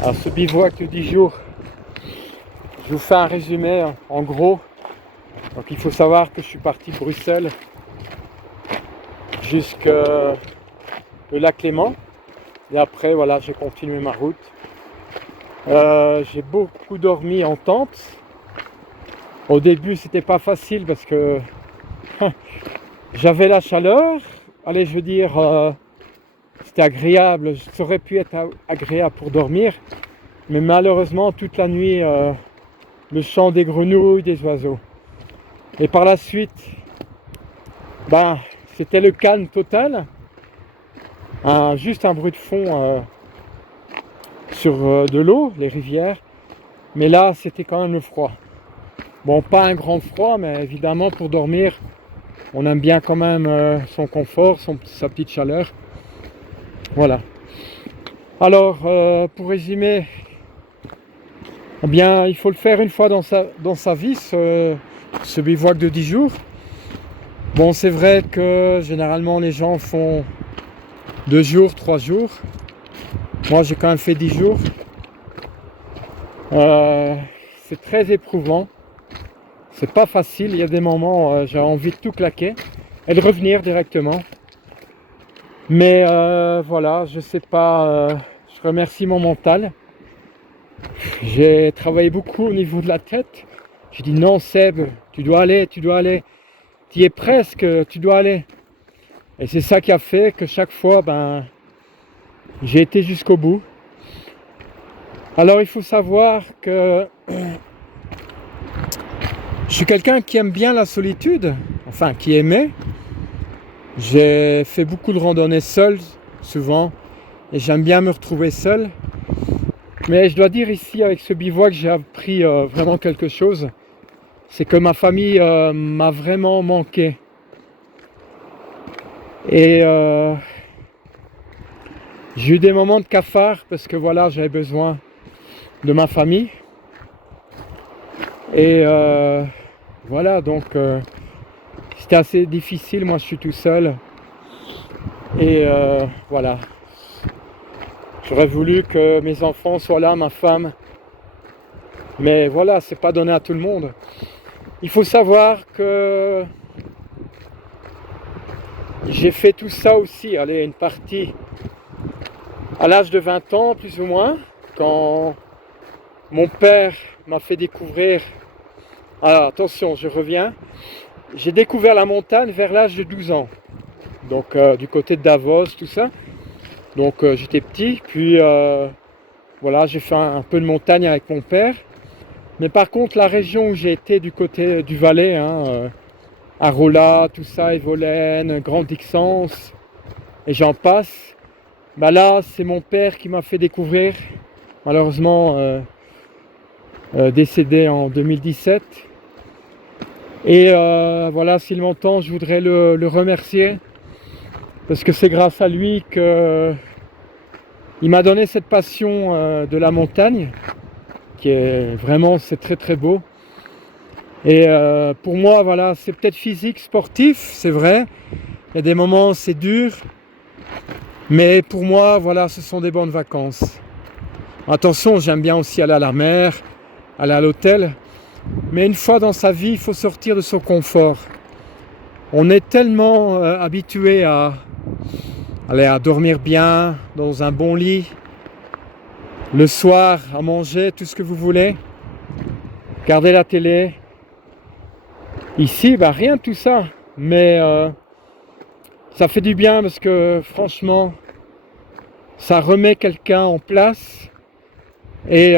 Alors ce bivouac de 10 jours, je vous fais un résumé en gros. Donc il faut savoir que je suis parti de Bruxelles jusqu'au lac Léman. Et après voilà, j'ai continué ma route. J'ai beaucoup dormi en tente. Au début c'était pas facile parce que j'avais la chaleur. Allez, je veux dire, c'était agréable. Ça aurait pu être agréable pour dormir. Mais malheureusement toute la nuit, le chant des grenouilles, des oiseaux. Et par la suite, c'était le calme total. Juste un bruit de fond sur de l'eau, les rivières. Mais là, c'était quand même le froid. Bon, pas un grand froid, mais évidemment, pour dormir, on aime bien quand même son confort, sa petite chaleur. Voilà. Alors, pour résumer, eh bien, il faut le faire une fois dans sa vie, ce bivouac de 10 jours. Bon, c'est vrai que généralement, les gens font 2 jours, 3 jours. Moi, j'ai quand même fait 10 jours. C'est très éprouvant. C'est pas facile. Il y a des moments, j'ai envie de tout claquer et de revenir directement. Mais voilà, je sais pas. Je remercie mon mental. J'ai travaillé beaucoup au niveau de la tête. J'ai dit non, Seb, tu dois aller. Tu y es presque, tu dois aller. Et c'est ça qui a fait que chaque fois, j'ai été jusqu'au bout. Alors il faut savoir que je suis quelqu'un qui aime bien la solitude, enfin qui aimait. J'ai fait beaucoup de randonnées seul, souvent, et j'aime bien me retrouver seul. Mais je dois dire ici, avec ce bivouac, j'ai appris vraiment quelque chose. C'est que ma famille m'a vraiment manqué. Et j'ai eu des moments de cafard parce que voilà, j'avais besoin de ma famille. Et voilà, donc c'était assez difficile. Moi, je suis tout seul. Et voilà. J'aurais voulu que mes enfants soient là, ma femme. Mais voilà, c'est pas donné à tout le monde. Il faut savoir que j'ai fait tout ça aussi, allez, une partie à l'âge de 20 ans, plus ou moins, quand mon père m'a fait découvrir. Alors attention, je reviens. J'ai découvert la montagne vers l'âge de 12 ans. Donc du côté de Davos, tout ça. Donc j'étais petit, puis voilà, j'ai fait un peu de montagne avec mon père. Mais par contre, la région où j'ai été du côté du Valais, Arolla, tout ça, Evolène, Grand-Dixence, et j'en passe. Là, c'est mon père qui m'a fait découvrir, malheureusement décédé en 2017. Et voilà, s'il m'entend, je voudrais le remercier, parce que c'est grâce à lui que il m'a donné cette passion de la montagne, qui est vraiment, c'est très très beau. Et pour moi, voilà, c'est peut-être physique, sportif, c'est vrai. Il y a des moments, c'est dur. Mais pour moi, voilà, ce sont des bonnes vacances. Attention, j'aime bien aussi aller à la mer, aller à l'hôtel. Mais une fois dans sa vie, il faut sortir de son confort. On est tellement habitué à dormir bien, dans un bon lit, le soir, à manger, tout ce que vous voulez, regarder la télé. Ici, rien de tout ça. Mais ça fait du bien parce que franchement, ça remet quelqu'un en place. Et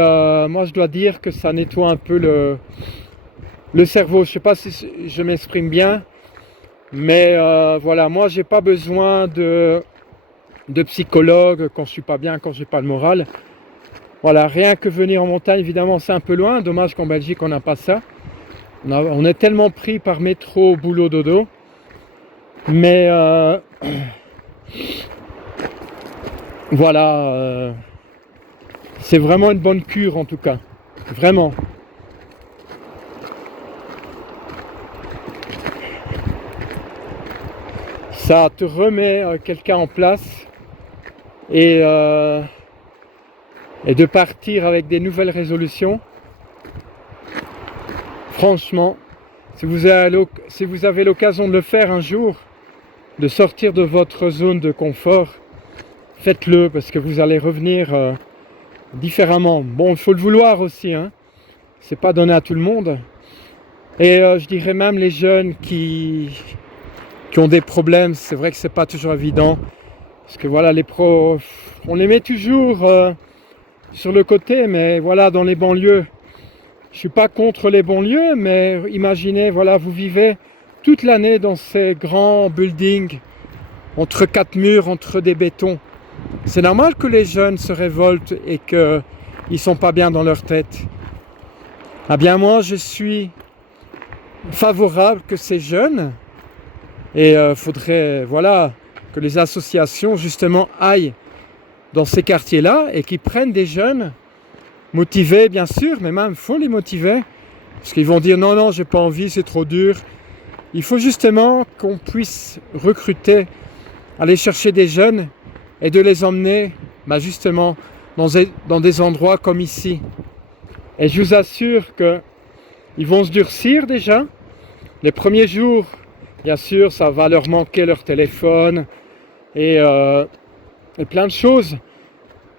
moi, je dois dire que ça nettoie un peu le cerveau. Je ne sais pas si je m'exprime bien. Mais voilà, moi, j'ai pas besoin de psychologue quand je suis pas bien, quand j'ai pas le moral. Voilà, rien que venir en montagne, évidemment, c'est un peu loin. Dommage qu'en Belgique, on n'a pas ça. On est tellement pris par métro, boulot, dodo. Mais voilà, c'est vraiment une bonne cure en tout cas. Vraiment. Ça te remet quelqu'un en place. Et et de partir avec des nouvelles résolutions. Franchement, si vous avez l'occasion de le faire un jour, de sortir de votre zone de confort, faites-le parce que vous allez revenir différemment. Bon, il faut le vouloir aussi, hein. C'est pas donné à tout le monde. Et je dirais même les jeunes qui ont des problèmes, c'est vrai que c'est pas toujours évident. Parce que voilà, les pros, on les met toujours sur le côté, mais voilà, dans les banlieues. Je suis pas contre les banlieues, mais imaginez, voilà, vous vivez toute l'année dans ces grands buildings, entre quatre murs, entre des bétons. C'est normal que les jeunes se révoltent et qu'ils ne sont pas bien dans leur tête. Ah bien moi, je suis favorable que ces jeunes, et faudrait, voilà, que les associations justement aillent dans ces quartiers-là et qu'ils prennent des jeunes motivés, bien sûr, mais même il faut les motiver, parce qu'ils vont dire non, non, j'ai pas envie, c'est trop dur. Il faut justement qu'on puisse recruter, aller chercher des jeunes et de les emmener justement dans des endroits comme ici. Et je vous assure qu'ils vont se durcir déjà. Les premiers jours, bien sûr, ça va leur manquer leur téléphone et plein de choses.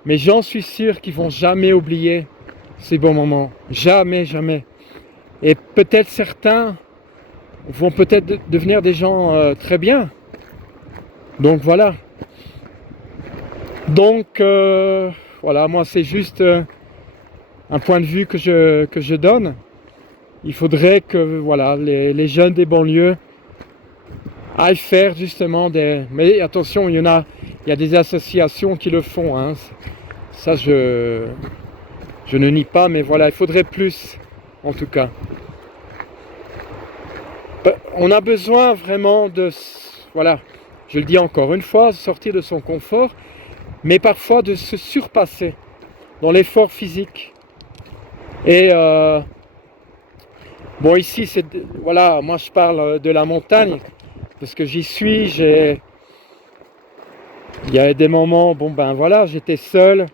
Mais j'en suis sûr qu'ils vont jamais oublier ces bons moments. Jamais, jamais. Et peut-être certains vont peut-être devenir des gens très bien. Donc voilà. Donc voilà, moi c'est juste un point de vue que je donne. Il faudrait que voilà, les jeunes des banlieues aillent faire justement des... Mais attention, il y a des associations qui le font, hein. Ça je ne nie pas, mais voilà, il faudrait plus en tout cas. On a besoin vraiment de... Voilà, je le dis encore une fois, sortir de son confort, mais parfois de se surpasser dans l'effort physique. Et bon, ici, voilà, moi je parle de la montagne, parce que j'y suis, il y a des moments, bon ben voilà, j'étais seul,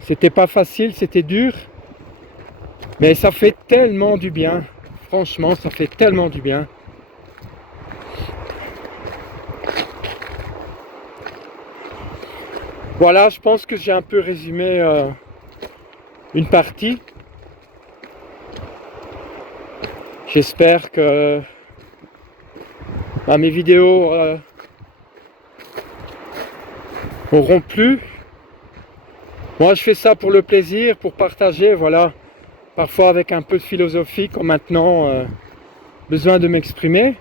c'était pas facile, c'était dur, mais ça fait tellement du bien, franchement, ça fait tellement du bien. Voilà, je pense que j'ai un peu résumé une partie. J'espère que mes vidéos auront plu. Moi, je fais ça pour le plaisir, pour partager, voilà. Parfois avec un peu de philosophie, comme maintenant, besoin de m'exprimer.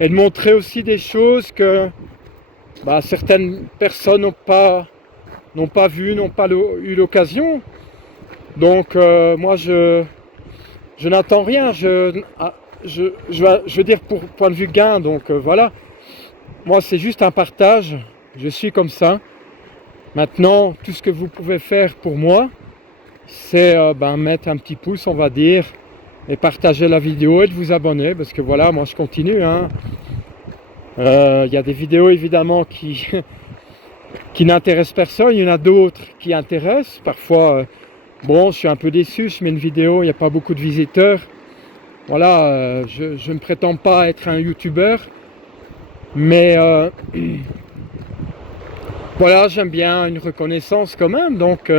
Et de montrer aussi des choses que certaines personnes n'ont pas vu, n'ont pas eu l'occasion. Donc moi je n'attends rien, je veux dire pour point de vue gain, donc voilà. Moi c'est juste un partage, je suis comme ça. Maintenant, tout ce que vous pouvez faire pour moi, c'est mettre un petit pouce, on va dire, et partager la vidéo et de vous abonner, parce que voilà, moi je continue, hein. Y a des vidéos évidemment qui n'intéressent personne, il y en a d'autres qui intéressent. Parfois, bon, je suis un peu déçu, je mets une vidéo, il n'y a pas beaucoup de visiteurs. Voilà, je ne prétends pas être un youtubeur, mais voilà, j'aime bien une reconnaissance quand même. Donc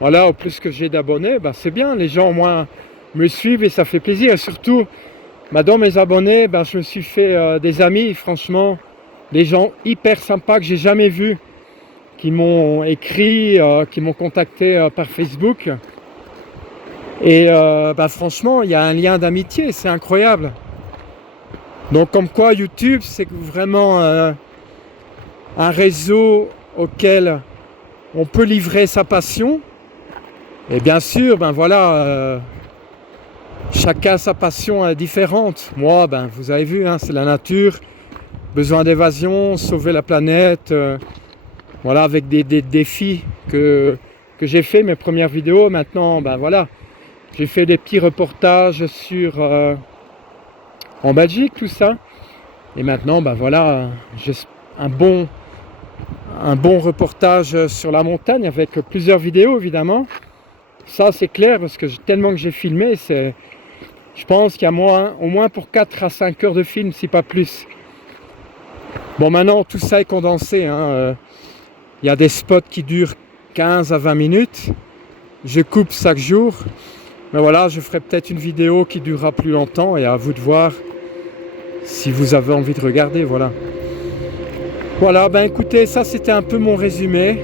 voilà, au plus que j'ai d'abonnés, c'est bien, les gens au moins me suivent et ça fait plaisir. Et surtout, dans mes abonnés, je me suis fait des amis, franchement, des gens hyper sympas que j'ai jamais vus, qui m'ont écrit, qui m'ont contacté par Facebook. Et franchement, il y a un lien d'amitié, c'est incroyable. Donc comme quoi YouTube, c'est vraiment un réseau auquel on peut livrer sa passion. Et bien sûr, voilà, chacun sa passion est différente. Moi, vous avez vu, hein, c'est la nature, besoin d'évasion, sauver la planète, voilà, avec des défis que j'ai fait, mes premières vidéos. Maintenant, voilà, j'ai fait des petits reportages en Belgique, tout ça. Et maintenant, voilà, j'ai un un bon reportage sur la montagne avec plusieurs vidéos évidemment. Ça c'est clair parce que tellement que j'ai filmé, je pense qu'il y a au moins pour 4 à 5 heures de film, si pas plus. Bon, maintenant tout ça est condensé, hein. Il y a des spots qui durent 15 à 20 minutes. Je coupe chaque jour. Mais voilà, je ferai peut-être une vidéo qui durera plus longtemps et à vous de voir si vous avez envie de regarder, voilà. Voilà, ben écoutez, ça c'était un peu mon résumé.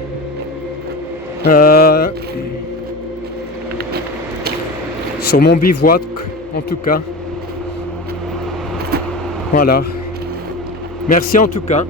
Sur mon bivouac, en tout cas. Voilà. Merci en tout cas.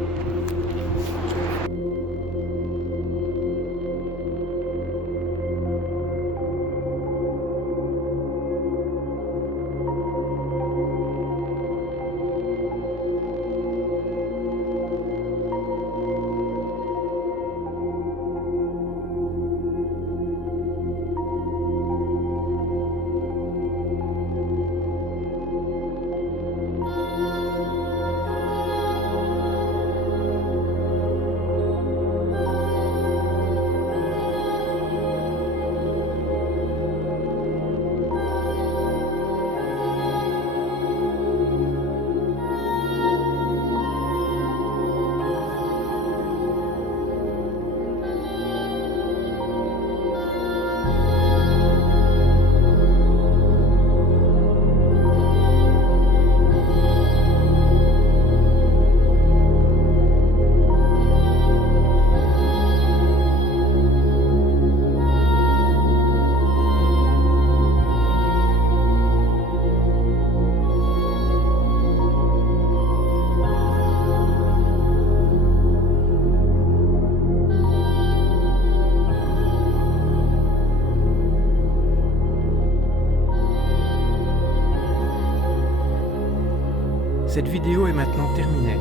Cette vidéo est maintenant terminée.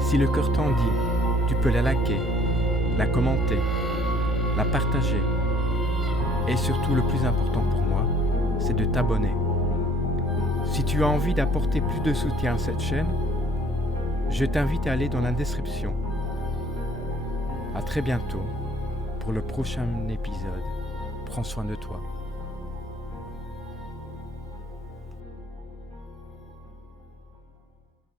Si le cœur t'en dit, tu peux la liker, la commenter, la partager. Et surtout, le plus important pour moi, c'est de t'abonner. Si tu as envie d'apporter plus de soutien à cette chaîne, je t'invite à aller dans la description. À très bientôt pour le prochain épisode. Prends soin de toi.